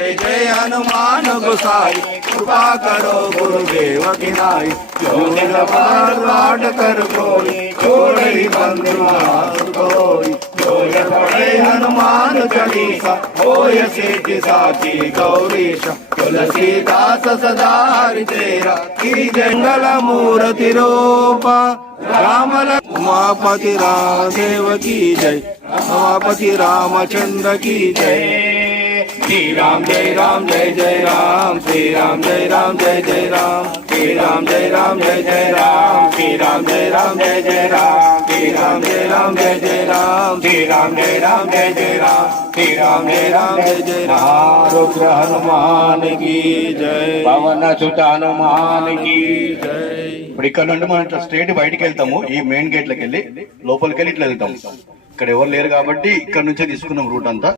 जय जय हनुमान गोसाई कृपा करो गुरुदेव की नाई जो निरबार कर कोई छोड़े बंधु कोई जो पढ़े हनुमान चालीसा होय सिद्धि साची गौरीशा तुलसीदास सदा तेरा की जंगल मूर्ति रूपा राम उमापति रामदेव की जय उमापति रामचंद्र की जय श्री राम जय जय राम श्री राम जय जय राम श्री राम जय जय राम श्री राम जय जय राम श्री राम जय जय राम श्री राम जय जय राम श्री राम जय जय राम रुद्र हनुमान की जय पवन सुत हनुमान की जय। ఇప్పుడు ఇక్కడ నుండి మనం ఇట్లా స్ట్రేట్ బయటికి వెళ్తాము, ఈ మెయిన్ గేట్ లోకి వెళ్ళి లోపలికి వెళ్ళి ఇట్లా వెళ్తాం. ఇక్కడ ఎవరు లేరు కాబట్టి ఇక్కడ నుంచే తీసుకున్నాం రూట్ అంతా.